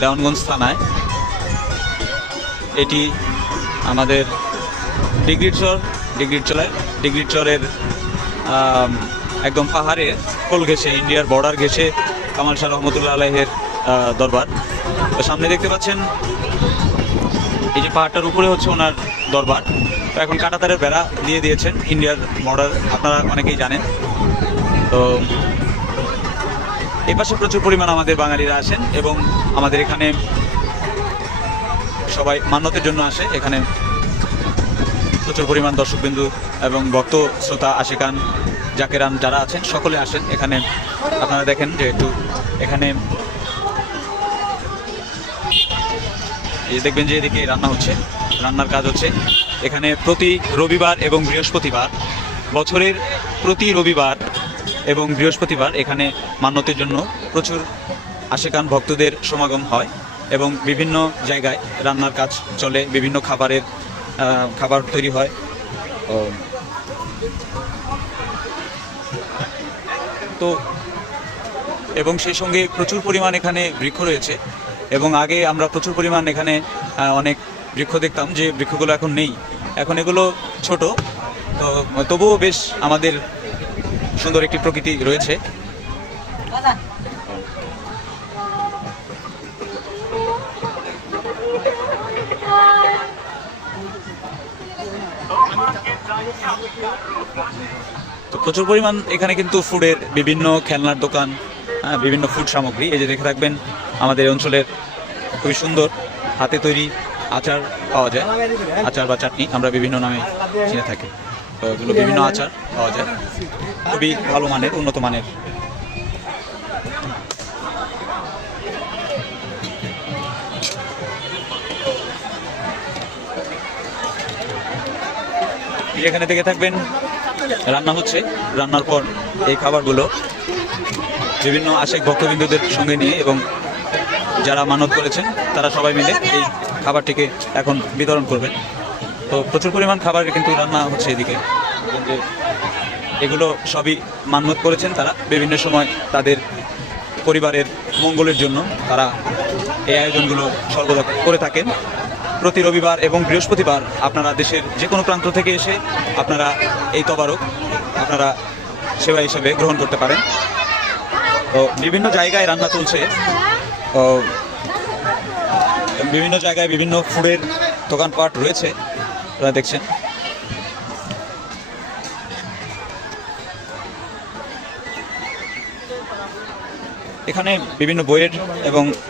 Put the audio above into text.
দেওয়ানগঞ্জ থানায়। এটি আমাদের ডিগ্রির চরের একদম পাহাড়ের কোল ঘেঁষে, ইন্ডিয়ার বর্ডার ঘেঁষে কামাল শাহ রহমতুল্লাহ আলাইহের দরবার। তো সামনে দেখতে পাচ্ছেন এই যে পাহাড়টার উপরে হচ্ছে ওনার দরবার। তো এখন কাঁটাতারের বেড়া দিয়ে দিয়েছেন, ইন্ডিয়ার বর্ডার আপনারা অনেকেই জানেন। তো এই পাশে প্রচুর পরিমাণ আমাদের বাঙালিরা আসেন এবং আমাদের এখানে সবাই মান্যতের জন্য আসে। এখানে প্রচুর পরিমাণ দর্শকবিন্দু এবং ভক্ত শ্রোতা আশিকান জাকেরান যারা আছেন সকলে আসেন এখানে। আপনারা দেখেন যে একটু এখানে দেখবেন যে এদিকে রান্না হচ্ছে, রান্নার কাজ হচ্ছে এখানে প্রতি রবিবার এবং বৃহস্পতিবার, বছরের প্রতি রবিবার এবং বৃহস্পতিবার এখানে মান্যতের জন্য প্রচুর আশিকান ভক্তদের সমাগম হয় এবং বিভিন্ন জায়গায় রান্নার কাজ চলে, বিভিন্ন খাবার তৈরি হয়। তো এবং সেই সঙ্গে প্রচুর পরিমাণ এখানে বৃক্ষ রয়েছে এবং আগে আমরা প্রচুর পরিমাণ এখানে অনেক বৃক্ষ দেখতাম, যে বৃক্ষগুলো এখন নেই, এখন এগুলো ছোট। তো তবুও বেশ আমাদের সুন্দর একটি প্রকৃতি রয়েছে। তো প্রচুর পরিমাণ এখানে কিন্তু ফুডের বিভিন্ন খেলনার দোকান, বিভিন্ন ফুড সামগ্রী, এই যে দেখে থাকবেন আমাদের অঞ্চলের খুবই সুন্দর হাতে তৈরি আচার পাওয়া যায়, আচার বা চাটনি আমরা বিভিন্ন নামে চিনে থাকি। তো এগুলো বিভিন্ন আচার পাওয়া যায়, খুবই ভালো মানের, উন্নত মানের। এখানে দেখে থাকবেন রান্না হচ্ছে, রান্নার পর এই খাবারগুলো বিভিন্ন আশিক ভক্তবিন্দুদের সঙ্গে নিয়ে এবং যারা মানত করেছেন তারা সবাই মিলে এই খাবারটিকে এখন বিতরণ করবেন। তো প্রচুর পরিমাণ খাবার কিন্তু রান্না হচ্ছে এদিকে। এগুলো সবই মানত করেছেন তারা বিভিন্ন সময় তাদের পরিবারের মঙ্গলের জন্য, তারা এই আয়োজনগুলো সর্বদা করে থাকেন। প্রতি রবিবার এবং বৃহস্পতিবার আপনারা দেশের যে কোনো প্রান্ত থেকে এসে আপনারা এই তবারক আপনারা সেবা হিসেবে গ্রহণ করতে পারেন। তো বিভিন্ন জায়গায় রান্না চলছে, বিভিন্ন জায়গায় বিভিন্ন ফুডের দোকানপাট রয়েছে, আপনারা দেখছেন। এখানে বিভিন্ন বইয়ের এবং